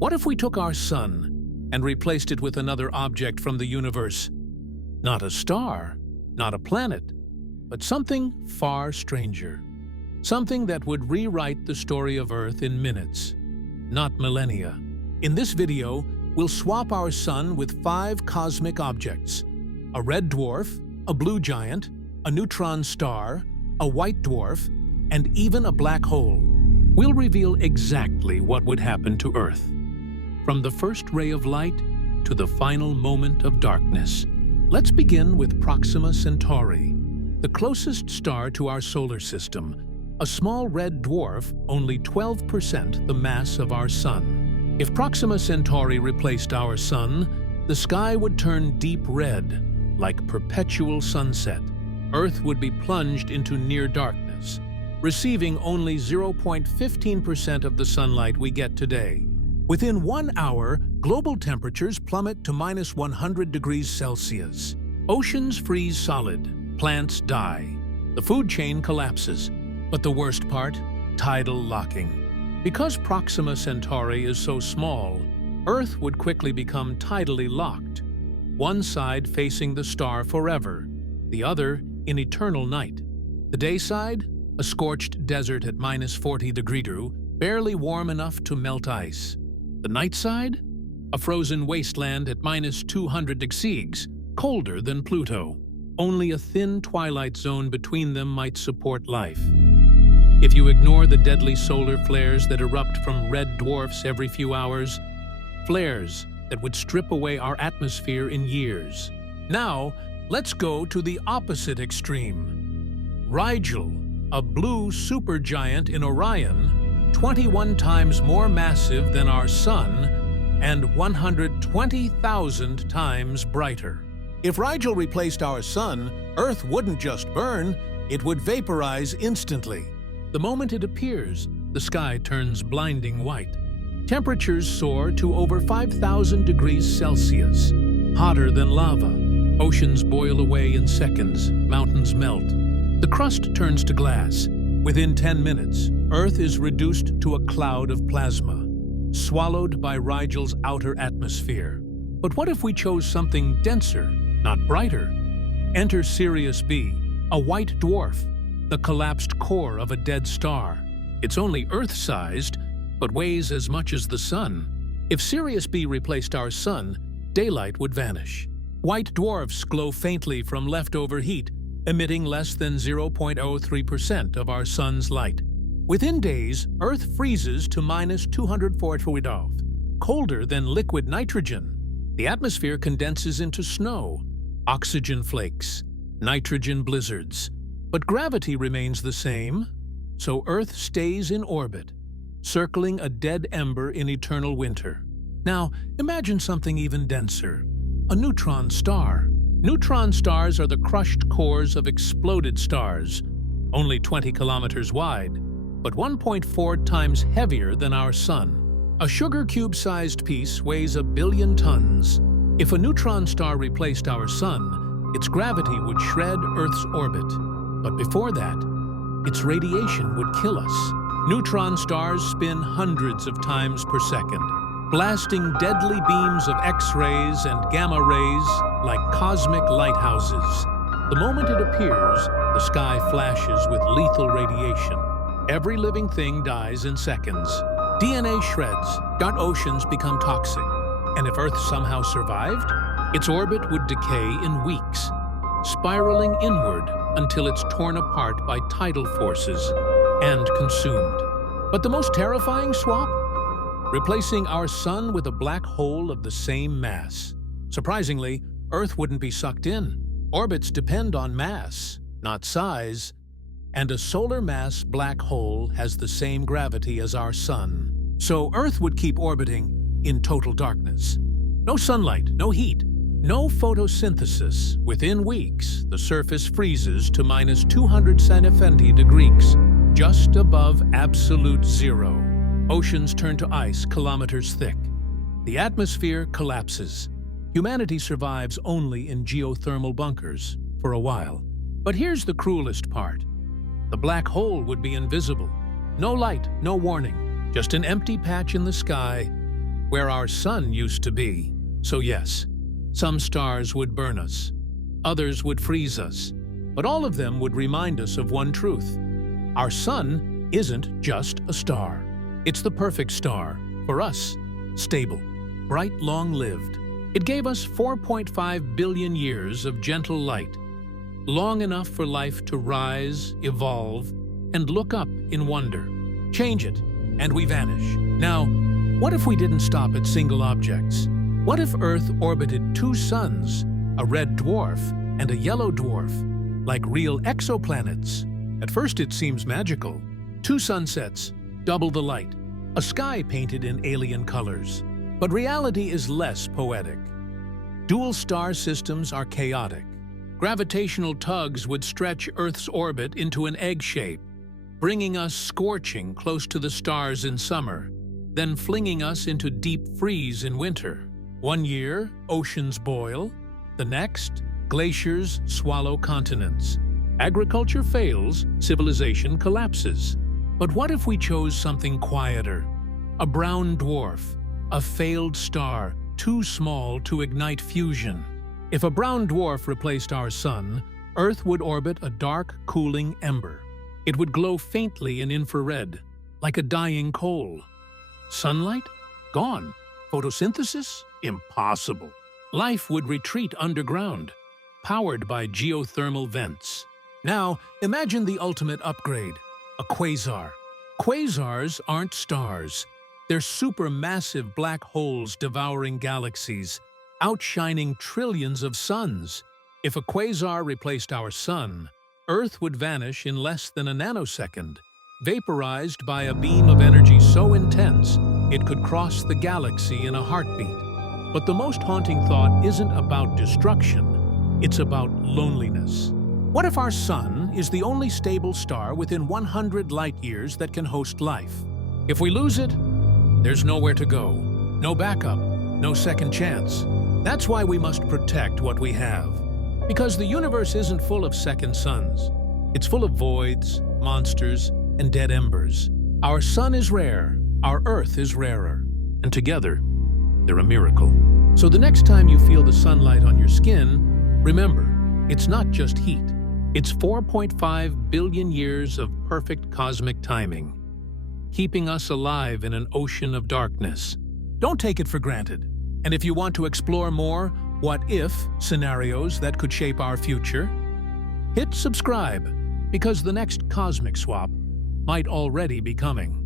What if we took our sun and replaced it with another object from the universe? Not a star, not a planet, but something far stranger. Something that would rewrite the story of Earth in minutes, not millennia. In this video, we'll swap our sun with 5 cosmic objects: a red dwarf, a blue giant, a neutron star, a white dwarf, and even a black hole. We'll reveal exactly what would happen to Earth, from the first ray of light to the final moment of darkness. Let's begin with Proxima Centauri, the closest star to our solar system, a small red dwarf only 12% the mass of our sun. If Proxima Centauri replaced our sun, the sky would turn deep red, like perpetual sunset. Earth would be plunged into near darkness, receiving only 0.15% of the sunlight we get today. Within 1 hour, global temperatures plummet to -100 degrees Celsius. Oceans freeze solid, plants die, the food chain collapses. But the worst part? Tidal locking. Because Proxima Centauri is so small, Earth would quickly become tidally locked, one side facing the star forever, the other in eternal night. The day side, a scorched desert at -40 degrees, barely warm enough to melt ice. The night side, a frozen wasteland at -200 degrees, colder than Pluto. Only a thin twilight zone between them might support life. If you ignore the deadly solar flares that erupt from red dwarfs every few hours, flares that would strip away our atmosphere in years. Now, let's go to the opposite extreme. Rigel, a blue supergiant in Orion, 21 times more massive than our sun and 120,000 times brighter. If Rigel replaced our sun, Earth wouldn't just burn, it would vaporize instantly. The moment it appears, the sky turns blinding white. Temperatures soar to over 5,000 degrees Celsius, hotter than lava. Oceans boil away in seconds, mountains melt. The crust turns to glass. Within 10 minutes, Earth is reduced to a cloud of plasma, swallowed by Rigel's outer atmosphere. But what if we chose something denser, not brighter? Enter Sirius B, a white dwarf, the collapsed core of a dead star. It's only Earth-sized, but weighs as much as the sun. If Sirius B replaced our sun, daylight would vanish. White dwarfs glow faintly from leftover heat, emitting less than 0.03% of our sun's light. Within days, Earth freezes to -240, colder than liquid nitrogen. The atmosphere condenses into snow, oxygen flakes, nitrogen blizzards. But gravity remains the same, so Earth stays in orbit, circling a dead ember in eternal winter. Now, imagine something even denser. A neutron star. Neutron stars are the crushed cores of exploded stars, only 20 kilometers wide, but 1.4 times heavier than our sun. A sugar cube-sized piece weighs 1 billion tons. If a neutron star replaced our sun, its gravity would shred Earth's orbit. But before that, its radiation would kill us. Neutron stars spin hundreds of times per second, blasting deadly beams of X-rays and gamma rays like cosmic lighthouses. The moment it appears, the sky flashes with lethal radiation. Every living thing dies in seconds. DNA shreds, dark oceans become toxic. And if Earth somehow survived, its orbit would decay in weeks, spiraling inward until it's torn apart by tidal forces and consumed. But the most terrifying swap? Replacing our sun with a black hole of the same mass. Surprisingly, Earth wouldn't be sucked in. Orbits depend on mass, not size, and a solar mass black hole has the same gravity as our sun. So Earth would keep orbiting in total darkness. No sunlight, no heat, no photosynthesis. Within weeks, the surface freezes to -270 degrees, just above absolute zero. Oceans turn to ice kilometers thick. The atmosphere collapses. Humanity survives only in geothermal bunkers for a while. But here's the cruelest part. The black hole would be invisible. No light, no warning, just an empty patch in the sky, where our sun used to be. So yes, some stars would burn us, others would freeze us, but all of them would remind us of one truth. Our sun isn't just a star. It's the perfect star, for us, stable, bright, long-lived. It gave us 4.5 billion years of gentle light, long enough for life to rise, evolve, and look up in wonder. Change it, and we vanish. Now, what if we didn't stop at single objects? What if Earth orbited two suns, a red dwarf and a yellow dwarf, like real exoplanets? At first it seems magical. Two sunsets, double the light, a sky painted in alien colors. But reality is less poetic. Dual star systems are chaotic. Gravitational tugs would stretch Earth's orbit into an egg shape, bringing us scorching close to the stars in summer, then flinging us into deep freeze in winter. One year, oceans boil. The next, glaciers swallow continents. Agriculture fails, civilization collapses. But what if we chose something quieter? A brown dwarf, a failed star, too small to ignite fusion. If a brown dwarf replaced our sun, Earth would orbit a dark, cooling ember. It would glow faintly in infrared, like a dying coal. Sunlight? Gone. Photosynthesis? Impossible. Life would retreat underground, powered by geothermal vents. Now, imagine the ultimate upgrade, a quasar. Quasars aren't stars. They're supermassive black holes devouring galaxies, outshining trillions of suns. If a quasar replaced our sun, Earth would vanish in less than a nanosecond, vaporized by a beam of energy so intense it could cross the galaxy in a heartbeat. But the most haunting thought isn't about destruction, it's about loneliness. What if our sun is the only stable star within 100 light-years that can host life? If we lose it, there's nowhere to go, no backup, no second chance. That's why we must protect what we have. Because the universe isn't full of second suns. It's full of voids, monsters, and dead embers. Our sun is rare, our Earth is rarer, and together, they're a miracle. So the next time you feel the sunlight on your skin, remember, it's not just heat. It's 4.5 billion years of perfect cosmic timing, keeping us alive in an ocean of darkness. Don't take it for granted. And if you want to explore more what-if scenarios that could shape our future, hit subscribe, because the next cosmic swap might already be coming.